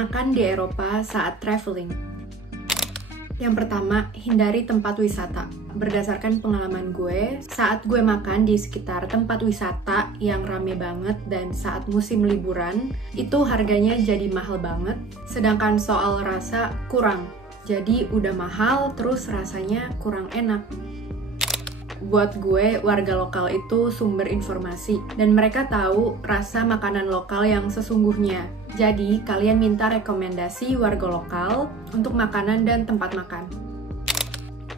Makan di Eropa saat traveling. Yang pertama, hindari tempat wisata. Berdasarkan pengalaman gue, saat gue makan di sekitar tempat wisata yang rame banget dan saat musim liburan, itu harganya jadi mahal banget. Sedangkan soal rasa kurang. Jadi udah mahal, terus rasanya kurang enak. Buat gue, warga lokal itu sumber informasi, dan mereka tahu rasa makanan lokal yang sesungguhnya. Jadi, kalian minta rekomendasi warga lokal untuk makanan dan tempat makan.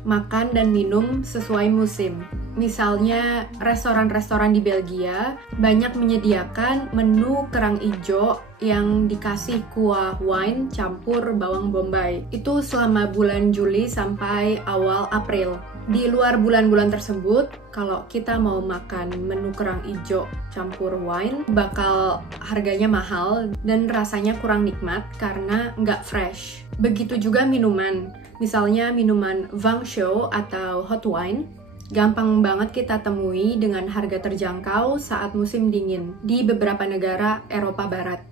Makan dan minum sesuai musim. Misalnya, restoran-restoran di Belgia banyak menyediakan menu kerang ijo yang dikasih kuah wine campur bawang bombay. Itu selama bulan Juli sampai awal April. Di luar bulan-bulan tersebut, kalau kita mau makan menu kerang ijo campur wine, bakal harganya mahal dan rasanya kurang nikmat karena nggak fresh. Begitu juga minuman, misalnya minuman vin chaud atau hot wine, gampang banget kita temui dengan harga terjangkau saat musim dingin di beberapa negara Eropa Barat.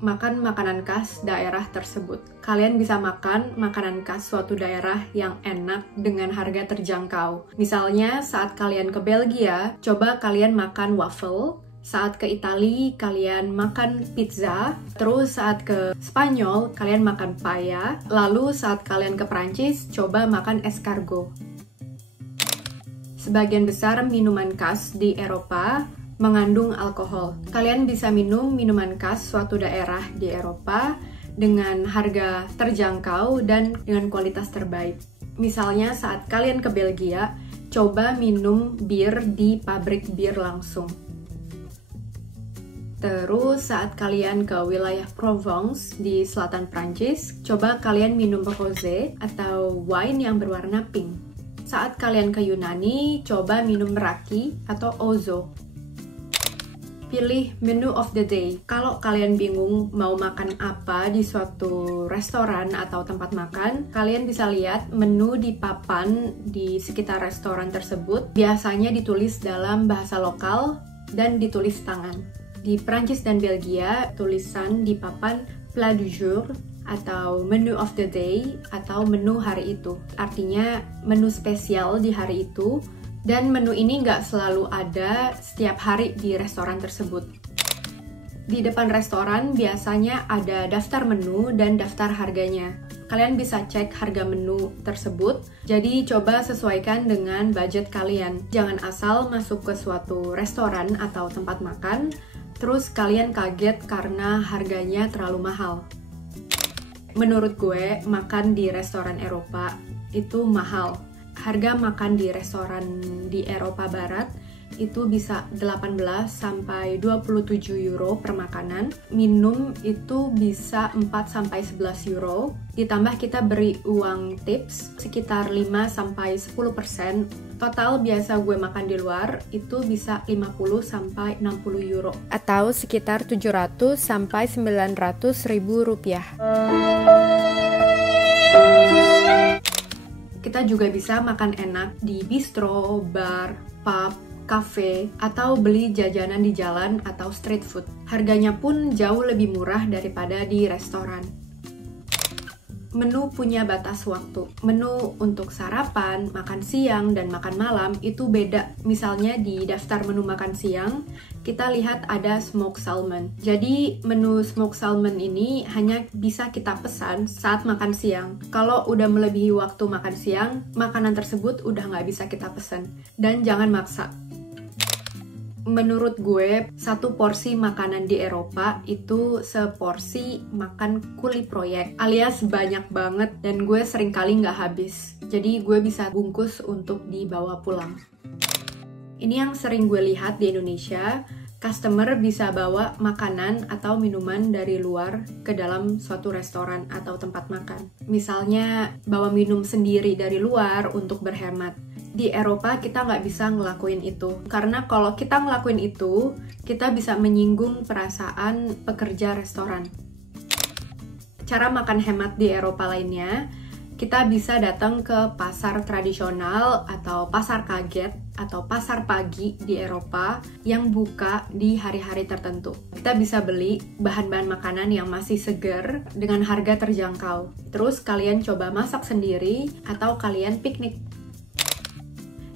Makan makanan khas daerah tersebut. Kalian bisa makan makanan khas suatu daerah yang enak dengan harga terjangkau. Misalnya saat kalian ke Belgia, coba kalian makan waffle. Saat ke Italia, kalian makan pizza. Terus saat ke Spanyol, kalian makan paella. Lalu saat kalian ke Prancis, coba makan escargot. Sebagian besar minuman khas di Eropa mengandung alkohol. Kalian bisa minum minuman khas suatu daerah di Eropa dengan harga terjangkau dan dengan kualitas terbaik. Misalnya saat kalian ke Belgia, coba minum bir di pabrik bir langsung. Terus saat kalian ke wilayah Provence di selatan Prancis, coba kalian minum rosé atau wine yang berwarna pink. Saat kalian ke Yunani, coba minum raki atau ouzo. Pilih menu of the day. Kalau kalian bingung mau makan apa di suatu restoran atau tempat makan, kalian bisa lihat menu di papan di sekitar restoran tersebut. Biasanya ditulis dalam bahasa lokal dan ditulis tangan. Di Prancis dan Belgia, tulisan di papan plat du jour atau menu of the day atau menu hari itu. Artinya menu spesial di hari itu. Dan menu ini nggak selalu ada setiap hari di restoran tersebut. Di depan restoran biasanya ada daftar menu dan daftar harganya. Kalian bisa cek harga menu tersebut, jadi coba sesuaikan dengan budget kalian. Jangan asal masuk ke suatu restoran atau tempat makan, terus kalian kaget karena harganya terlalu mahal. Menurut gue, makan di restoran Eropa itu mahal. Harga makan di restoran di Eropa Barat itu bisa 18 sampai 27 euro per makanan. Minum itu bisa 4 sampai 11 euro. Ditambah kita beri uang tips sekitar 5 sampai 10%. Total biasa gue makan di luar itu bisa 50 sampai 60 euro atau sekitar 700 sampai 900 ribu rupiah. Kita juga bisa makan enak di bistro, bar, pub, cafe, atau beli jajanan di jalan atau street food. Harganya pun jauh lebih murah daripada di restoran. Menu punya batas waktu. Menu untuk sarapan, makan siang, dan makan malam itu beda. Misalnya di daftar menu makan siang, kita lihat ada smoked salmon. Jadi menu smoked salmon ini hanya bisa kita pesan saat makan siang. Kalau udah melebihi waktu makan siang, makanan tersebut udah nggak bisa kita pesan. Dan jangan maksa. Menurut gue, satu porsi makanan di Eropa itu seporsi makan kuli proyek, alias banyak banget dan gue seringkali nggak habis. Jadi gue bisa bungkus untuk dibawa pulang. Ini yang sering gue lihat di Indonesia, customer bisa bawa makanan atau minuman dari luar ke dalam suatu restoran atau tempat makan. Misalnya bawa minum sendiri dari luar untuk berhemat. Di Eropa kita nggak bisa ngelakuin itu, karena kalau kita ngelakuin itu, kita bisa menyinggung perasaan pekerja restoran. Cara makan hemat di Eropa lainnya, kita bisa datang ke pasar tradisional atau pasar kaget atau pasar pagi di Eropa yang buka di hari-hari tertentu. Kita bisa beli bahan-bahan makanan yang masih segar dengan harga terjangkau. Terus kalian coba masak sendiri atau kalian piknik.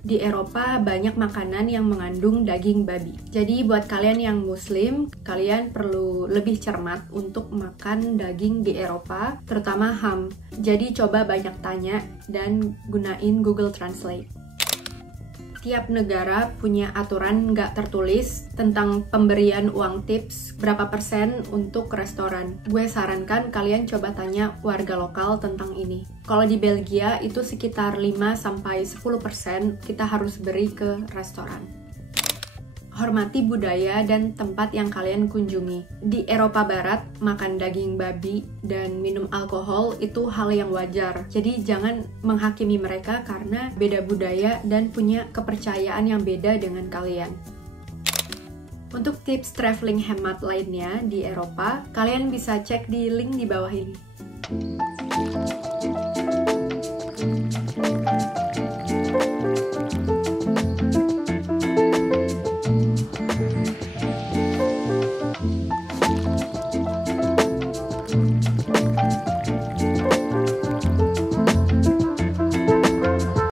Di Eropa banyak makanan yang mengandung daging babi. Jadi buat kalian yang muslim, kalian perlu lebih cermat untuk makan daging di Eropa, terutama ham. Jadi coba banyak tanya dan gunain Google Translate. Tiap negara punya aturan nggak tertulis tentang pemberian uang tips berapa persen untuk restoran. Gue sarankan kalian coba tanya warga lokal tentang ini. Kalau di Belgia itu sekitar 5-10% kita harus beri ke restoran. Hormati budaya dan tempat yang kalian kunjungi. Di Eropa Barat, makan daging babi dan minum alkohol itu hal yang wajar. Jadi jangan menghakimi mereka karena beda budaya dan punya kepercayaan yang beda dengan kalian. Untuk tips traveling hemat lainnya di Eropa, kalian bisa cek di link di bawah ini.